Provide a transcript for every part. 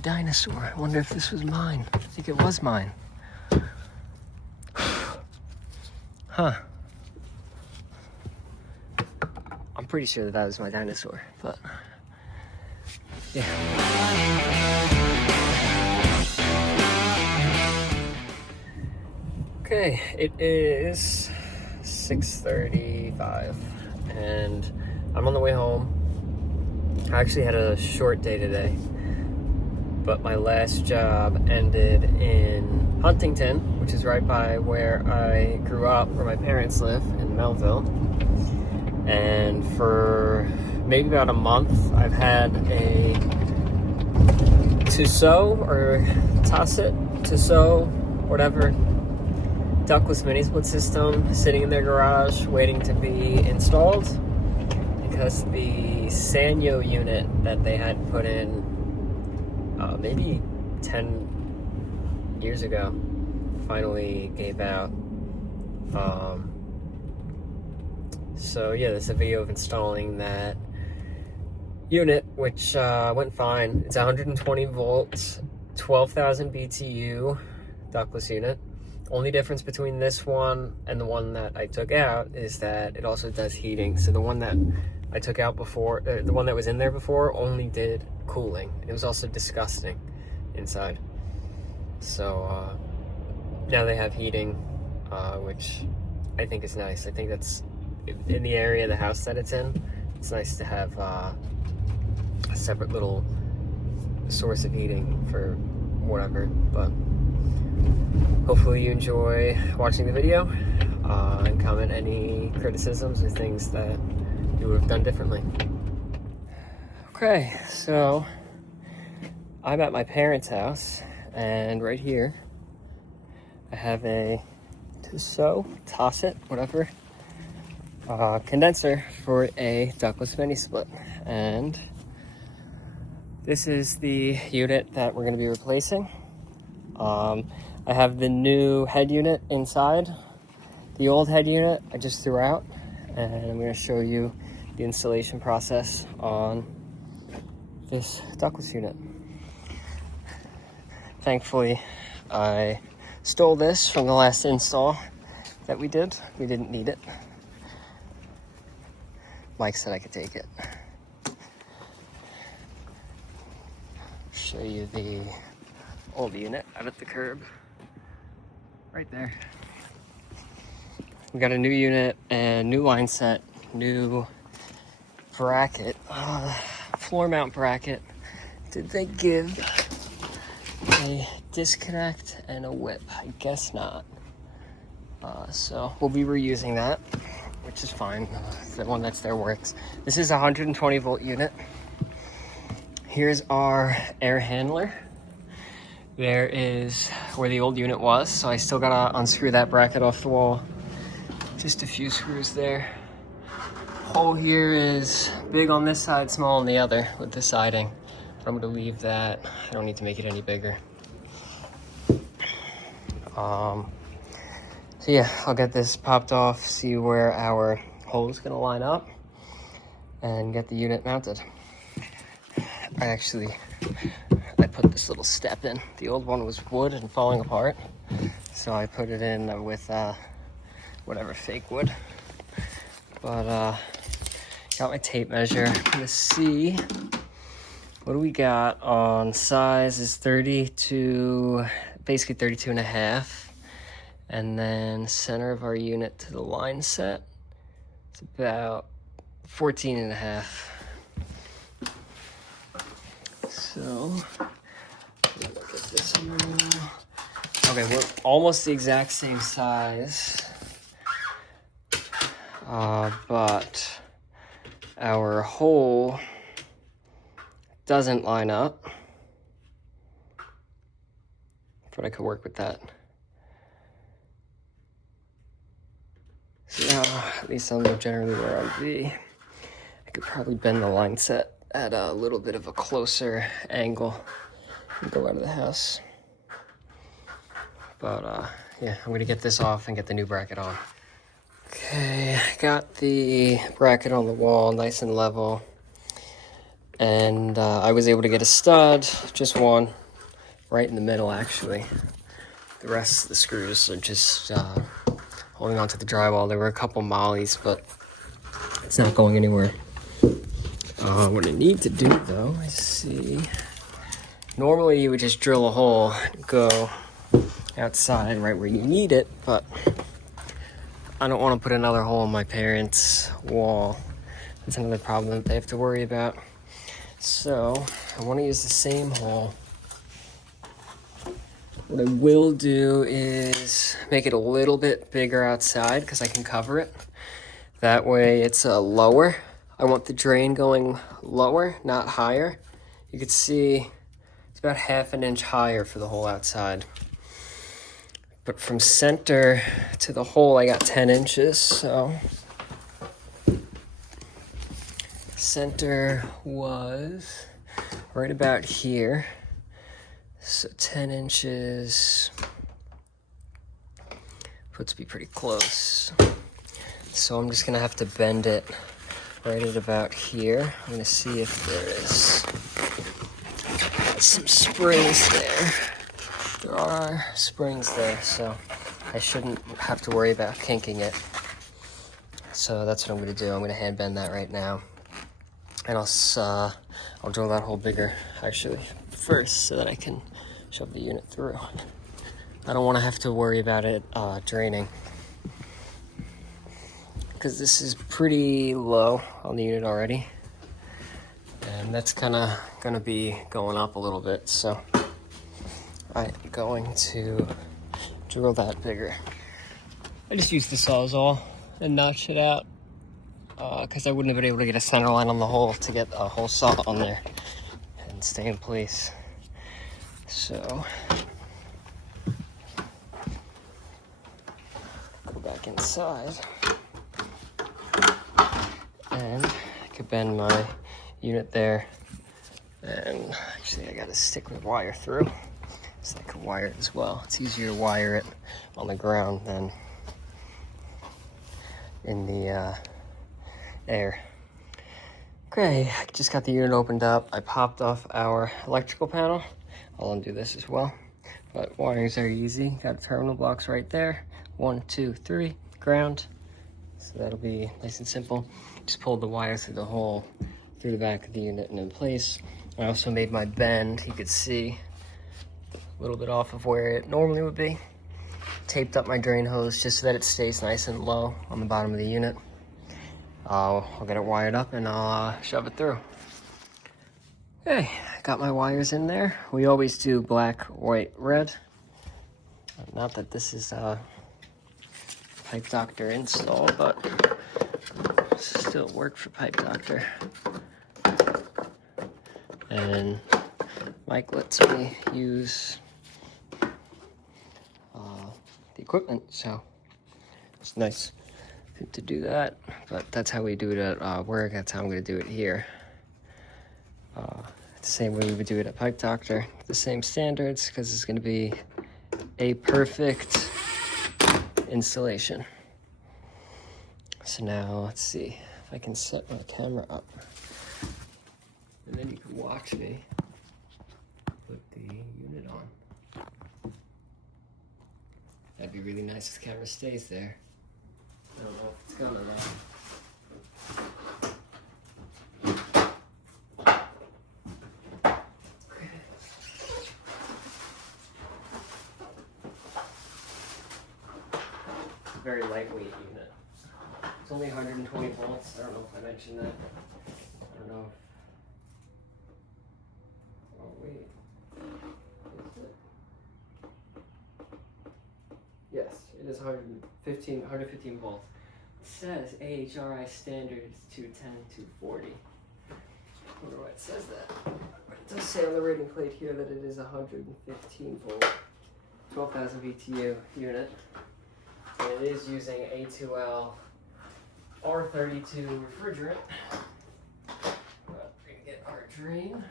dinosaur. I wonder if this was mine. I think it was mine. Huh. I'm pretty sure that was my dinosaur, but yeah. Okay, it is 6:35 and I'm on the way home. I actually had a short day today, but my last job ended in Huntington, which is right by where I grew up, where my parents live in Melville. And for maybe about a month, I've had a Tosot or Tosot, whatever, ductless mini split system sitting in their garage waiting to be installed, because the Sanyo unit that they had put in maybe 10 years ago finally gave out. So yeah, there's a video of installing that unit, which went fine. It's 120 volts, 12,000 BTU ductless unit. Only difference between this one and the one that I took out is that it also does heating. So the one that I took out before, the one that was in there before, only did cooling. It was also disgusting inside. So now they have heating, which I think is nice. I think that's, in the area of the house that it's in, it's nice to have a separate little source of heating for whatever. But hopefully you enjoy watching the video, and comment any criticisms or things that you would have done differently. Okay, so I'm at my parents' house, and right here I have a Tosot, whatever, condenser for a ductless mini split. And this is the unit that we're going to be replacing. I have the new head unit inside. The old head unit I just threw out, and I'm going to show you the installation process on this ductless unit. Thankfully, I stole this from the last install that we did. We didn't need it. Mike said I could take it. Show you the old unit out at the curb. Right there. We got a new unit and new line set, new bracket, floor mount bracket. Did they give a disconnect and a whip? I guess not. So we'll be reusing that, which is fine. The one that's there works. This is a 120 volt unit. Here's our air handler. There is where the old unit was, so I still gotta unscrew that bracket off the wall. Just a few screws there. Hole here is big on this side, small on the other with the siding. But I'm gonna leave that. I don't need to make it any bigger. So yeah, I'll get this popped off, see where our hole is gonna line up, and get the unit mounted. I put this little step in. The old one was wood and falling apart, so I put it in with whatever, fake wood. But got my tape measure. I'm gonna see what do we got on size. Is 32, basically 32 and a half. And then center of our unit to the line set, it's about 14 and a half. So, look at this one. Okay, we're almost the exact same size, but our hole doesn't line up, but I could work with that. So at least I'll know generally where I'll be. I could probably bend the line set at a little bit of a closer angle and go out of the house. But yeah, I'm gonna get this off and get the new bracket on. Okay, I got the bracket on the wall nice and level. And I was able to get a stud, just one, right in the middle actually. The rest of the screws are just holding onto the drywall. There were a couple mollies, but it's not going anywhere. What I need to do though is see. Normally you would just drill a hole and go outside right where you need it, but I don't want to put another hole in my parents' wall. That's another problem that they have to worry about. So I want to use the same hole. What I will do is make it a little bit bigger outside because I can cover it. That way it's lower. I want the drain going lower, not higher. You can see it's about 1/2 inch higher for the hole outside. But from center to the hole, I got 10 inches, so center was right about here. So 10 inches puts me pretty close. So I'm just gonna have to bend it right at about here. I'm gonna see if there is some springs there. There are springs there, so I shouldn't have to worry about kinking it. So that's what I'm gonna do. I'm gonna hand bend that right now. And I'll drill that hole bigger actually first so that I can shove the unit through. I don't wanna have to worry about it draining, because this is pretty low on the unit already. And that's kinda gonna be going up a little bit, so I'm going to drill that bigger. I just used the Sawzall and notched it out because I wouldn't have been able to get a center line on the hole to get a hole saw on there and stay in place. So go back inside and I could bend my unit there. And actually I gotta stick my wire through so I can wire it as well. It's easier to wire it on the ground than in the air. Okay, I just got the unit opened up. I popped off our electrical panel. I'll undo this as well. But wiring's very easy. Got terminal blocks right there. 1, 2, 3, ground. So that'll be nice and simple. Just pulled the wire through the hole, through the back of the unit and in place. I also made my bend, you could see, a little bit off of where it normally would be. Taped up my drain hose just so that it stays nice and low on the bottom of the unit. I'll get it wired up and I'll shove it through. Okay, I got my wires in there. We always do black, white, red. Not that this is a Pipe Doctor install, but still work for Pipe Doctor. And Mike lets me use the equipment, so it's nice to do that. But that's how we do it at work. That's how I'm going to do it here. The same way we would do it at Pipe Doctor. The same standards, because it's going to be a perfect installation. So now let's see if I can set my camera up. And then you can watch me put the unit on. That'd be really nice if the camera stays there. I don't know if it's gonna though. It's a very lightweight unit. It's only 120 volts. I don't know if I mentioned that. I don't know. Oh wait, is it? Yes, it is 115 volts. It says AHRI standard is 210, 240. I wonder why it says that. But it does say on the rating plate here that it is 115 volt, 12,000 BTU unit. And it is using A2L R32 refrigerant. But we can get our drain.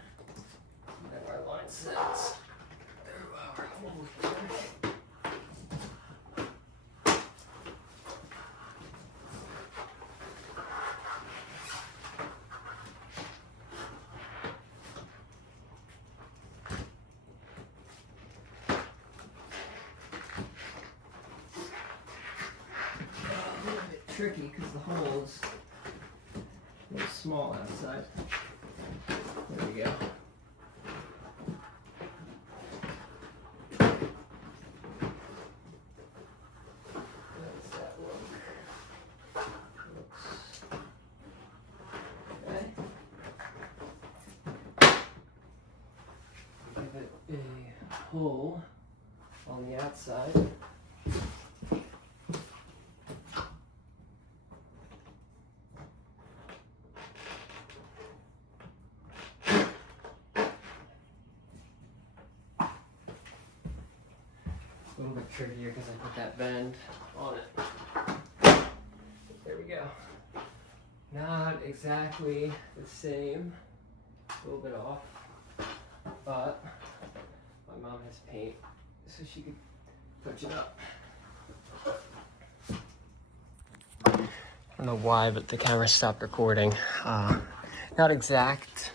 And our line sets through our hole here. tricky because the hole's a little small outside. There we go. How's that look? Okay. Give it a hole on the outside. A little bit trickier because I put that bend on it. There we go. Not exactly the same, a little bit off, but my mom has paint, so she could touch it up. I don't know why, but the camera stopped recording. Not exact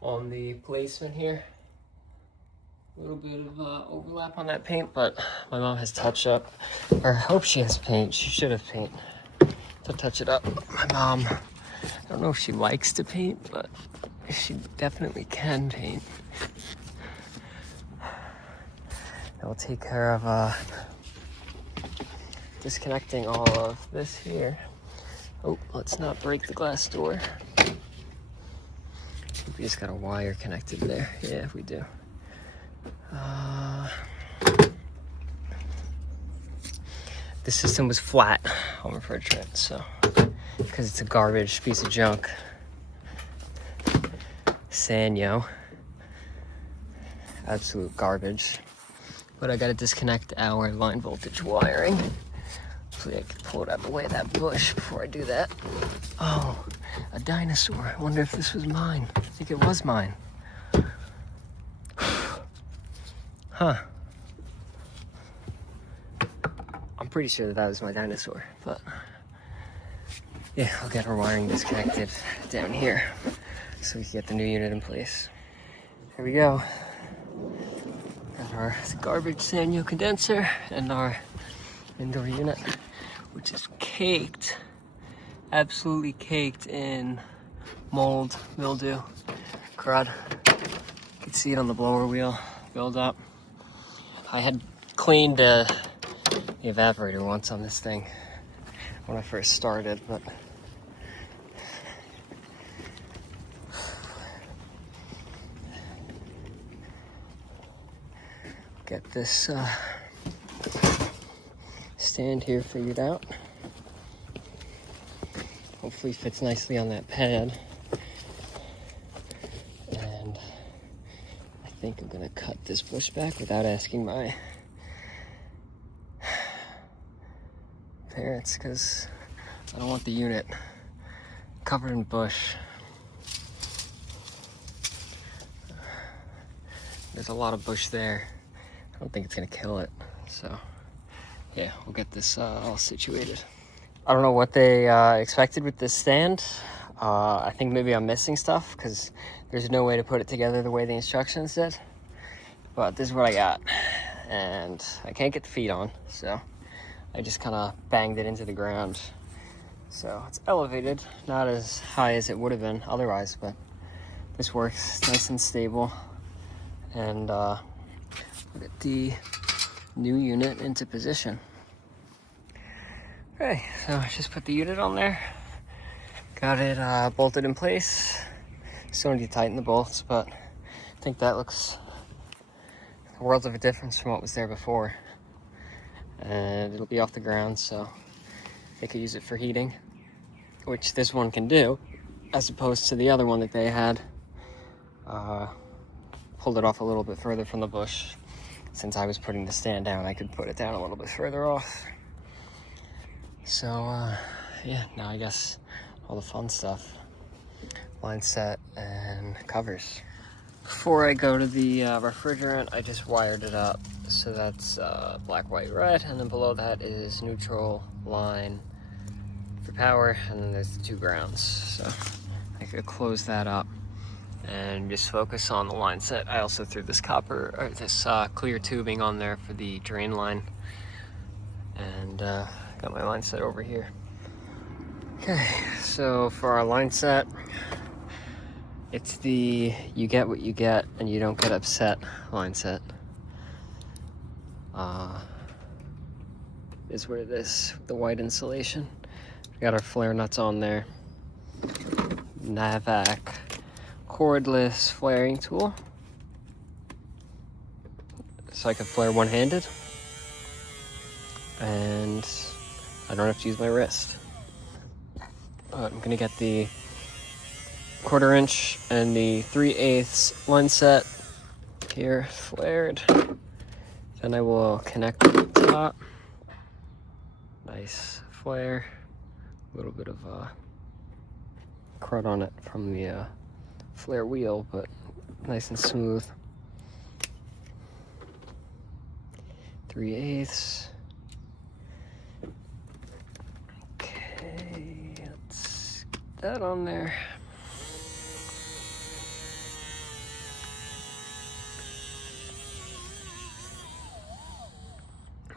on the placement here. A little bit of overlap on that paint, but my mom has touch up, or I hope she has paint. She should have paint to touch it up. My mom, I don't know if she likes to paint, but she definitely can paint. I'll take care of disconnecting all of this here. Oh, let's not break the glass door. We just got a wire connected there. Yeah, we do. This system was flat on refrigerant, so because it's a garbage piece of junk. Sanyo. Absolute garbage. But I gotta disconnect our line voltage wiring. Hopefully I can pull it out of the way of that bush before I do that. Oh, a dinosaur. I wonder if this was mine. I think it was mine. Huh. I'm pretty sure that was my dinosaur, but yeah, I'll get our wiring disconnected down here so we can get the new unit in place. Here we go. Got our garbage Sanyo condenser and our indoor unit, which is caked, absolutely caked in mold, mildew, crud. You can see it on the blower wheel build up. I had cleaned the evaporator once on this thing when I first started, but get this stand here figured out. Hopefully fits nicely on that pad. And I think I'm gonna cut this bush back without asking my parents, because I don't want the unit covered in bush. There's a lot of bush there. I don't think it's gonna kill it, so yeah, we'll get this all situated. I don't know what they expected with this stand. I think maybe I'm missing stuff because there's no way to put it together the way the instructions did. But this is what I got, and I can't get the feet on, so I just kind of banged it into the ground. So it's elevated, not as high as it would have been otherwise, but this works. It's nice and stable, and we'll get the new unit into position. Okay, so I just put the unit on there, got it bolted in place. Still need to tighten the bolts, but I think that looks worlds of a difference from what was there before. And it'll be off the ground, so they could use it for heating, which this one can do, as opposed to the other one that they had. Pulled it off a little bit further from the bush. Since I was putting the stand down, I could put it down a little bit further off. So, yeah, now I guess all the fun stuff. Line set and covers. Before I go to the refrigerant, I just wired it up. So that's black, white, red, and then below that is neutral line for power, and then there's the 2 grounds. So I could close that up and just focus on the line set. I also threw this copper, or this clear tubing on there for the drain line, and got my line set over here. Okay, so for our line set, it's the you get what you get and you don't get upset line set. Is what it is, the white insulation. We got our flare nuts on there. HVAC cordless flaring tool. So I can flare one-handed. And I don't have to use my wrist. I'm gonna get the 1/4 inch and the 3/8 line set here flared. Then I will connect the top. Nice flare. A little bit of crud on it from the flare wheel, but nice and smooth. 3/8. Okay, let's get that on there.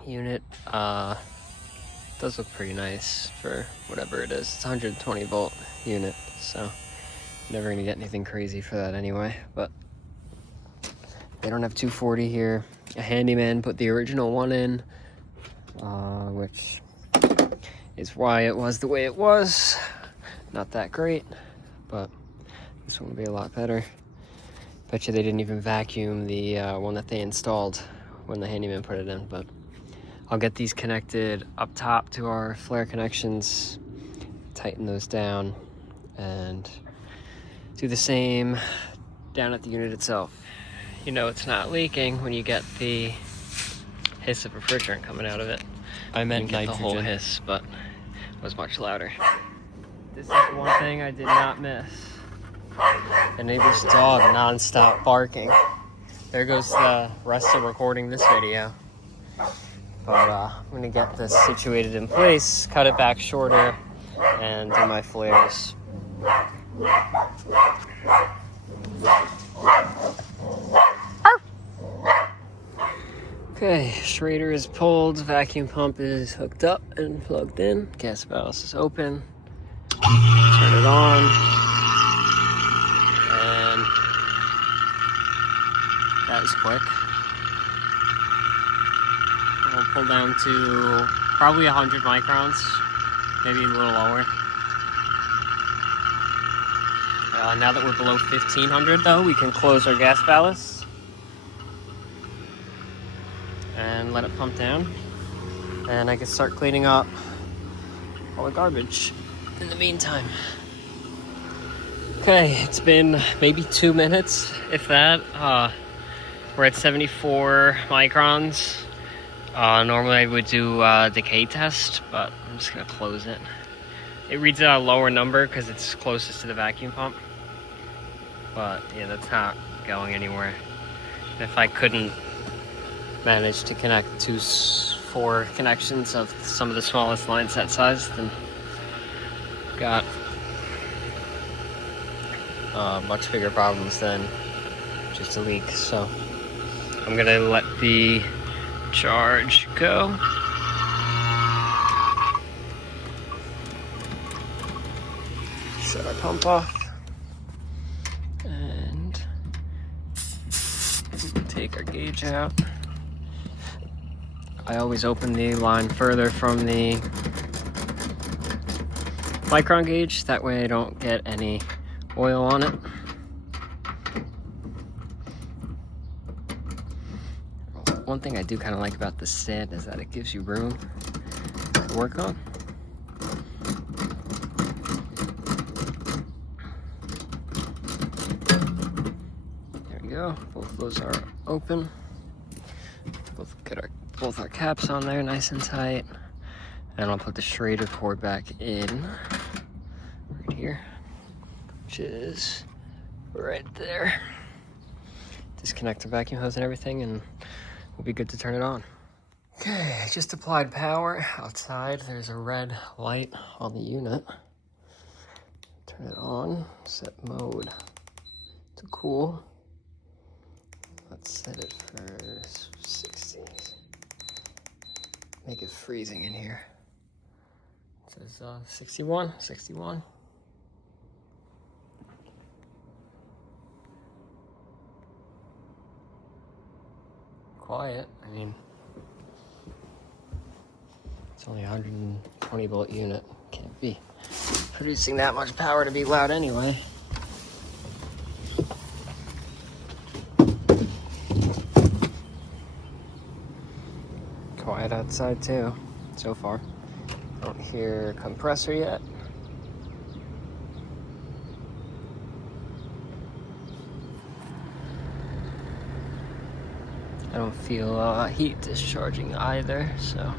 Unit does look pretty nice for whatever it is. It's a 120 volt unit, so never gonna get anything crazy for that anyway. But they don't have 240 here. A handyman put the original one in, which is why it was the way it was. Not that great, but this one will be a lot better. Bet you they didn't even vacuum the one that they installed when the handyman put it in, but I'll get these connected up top to our flare connections, tighten those down, and do the same down at the unit itself. You know it's not leaking when you get the hiss of refrigerant coming out of it. I meant nitrogen. The whole hiss, but it was much louder. This is one thing I did not miss. The neighbor's dog non-stop barking. There goes the rest of recording this video. But I'm gonna get this situated in place, cut it back shorter, and do my flares. Okay, Schrader is pulled, vacuum pump is hooked up and plugged in, gas valve is open. Turn it on, and that was quick. We'll pull down to probably 100 microns, maybe a little lower. Now that we're below 1500 though, we can close our gas ballast and let it pump down. And I can start cleaning up all the garbage in the meantime. Okay, it's been maybe 2 minutes, if that. We're at 74 microns. Normally I would do a decay test, but I'm just gonna close it. It reads a lower number because it's closest to the vacuum pump. But yeah, that's not going anywhere. And if I couldn't manage to connect 4 connections of some of the smallest line set size, then got much bigger problems than just a leak. So I'm gonna let the charge go. Shut our pump off and take our gauge out. I always open the line further from the micron gauge, that way I don't get any oil on it. One thing I do kind of like about this stand is that it gives you room to work on. There we go. Both of those are open. Both our caps on there, nice and tight. And I'll put the Schrader cord back in right here, which is right there. Disconnect the vacuum hose and everything, and we'll be good to turn it on. Okay, I just applied power outside. There's a red light on the unit. Turn it on, set mode to cool. Let's set it for 60. Make it freezing in here. Says 61, 61. Quiet. I mean, it's only a 120 volt unit. Can't be producing that much power to be loud anyway. Quiet outside too, so far. Don't hear compressor yet. I don't feel heat discharging either, so.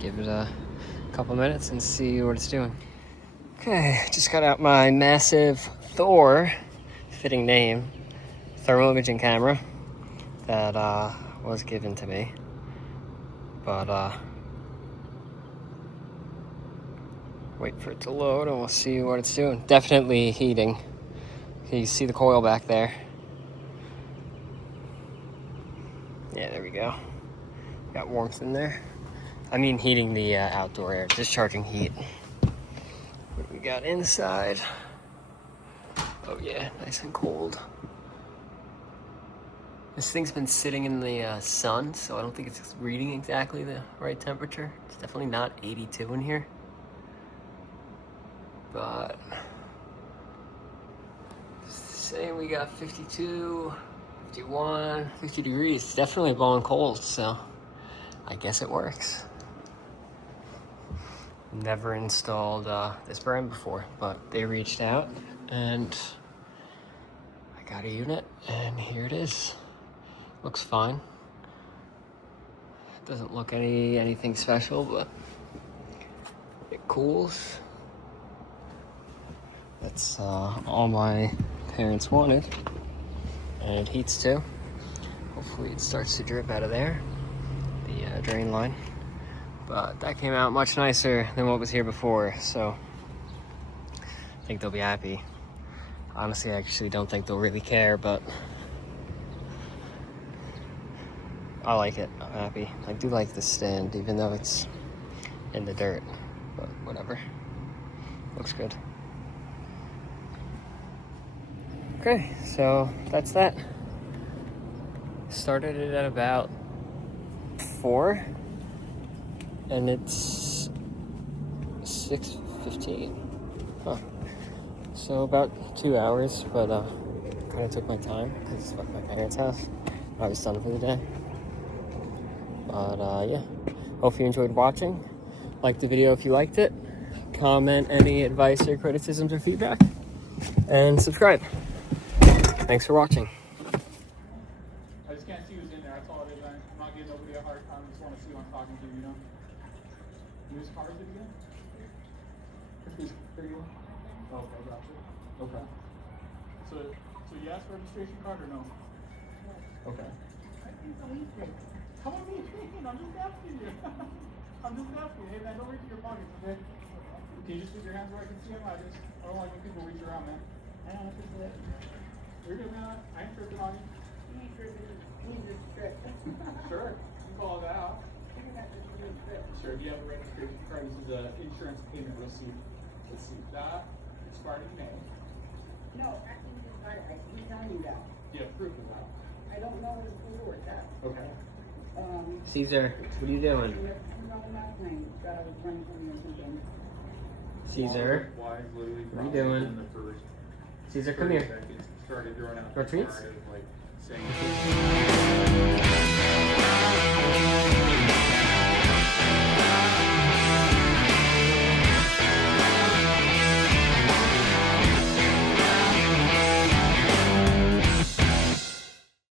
Give it a couple minutes and see what it's doing. Okay, just got out my massive Thor, fitting name, thermal imaging camera that was given to me. But wait for it to load and we'll see what it's doing. Definitely heating. Okay, you see the coil back there. Yeah, there we go. Got warmth in there. I mean heating the outdoor air, discharging heat. What do we got inside? Oh yeah, nice and cold. This thing's been sitting in the sun, so I don't think it's reading exactly the right temperature. It's definitely not 82 in here. But saying we got 52, 51, 50 degrees. It's definitely blowing cold, so I guess it works. Never installed this brand before, but they reached out and I got a unit and here it is. Looks fine. Doesn't look anything special, but it cools. That's all my parents wanted, and it heats too. Hopefully it starts to drip out of there, the drain line. But that came out much nicer than what was here before, so I think they'll be happy. Honestly, I actually don't think they'll really care, but I like it. I'm happy. I do like the stand, even though it's in the dirt, but whatever. Looks good. Okay, so that's that. Started it at about 4, and it's 6:15. Huh. So about 2 hours, but kind of took my time because it's at my parents' house. I was done for the day. But yeah, hope you enjoyed watching. Like the video if you liked it. Comment any advice or criticisms or feedback, and subscribe. Thanks for watching. I just can't see who's in there. That's all it is. I'm not giving nobody a hard time. I just want to see who I'm talking to, you know? Whose car is it again? Whose car you? Oh, okay, gotcha. Okay. So you asked for a registration card or no? Okay. Come on, me. I'm just asking you. I'm just asking. Hey, man, don't reach in your pockets, okay? Can you just put your hands where I can see them? I don't like when people reach around, man. I don't know if it's You're good, man. I ain't tripping on you. You ain't tripping. You just trip. Sure. You can call that out. Sure. If you have a registration card, this is an insurance payment receipt. Let's see. That expired in May. No, actually, he's telling you that. Do you have proof of that? I don't know what it's for with that. Okay. Caesar, what are you doing? Caesar, Why literally what are you doing? in the first Caesar, come here. seconds started throwing out Want treats? like saying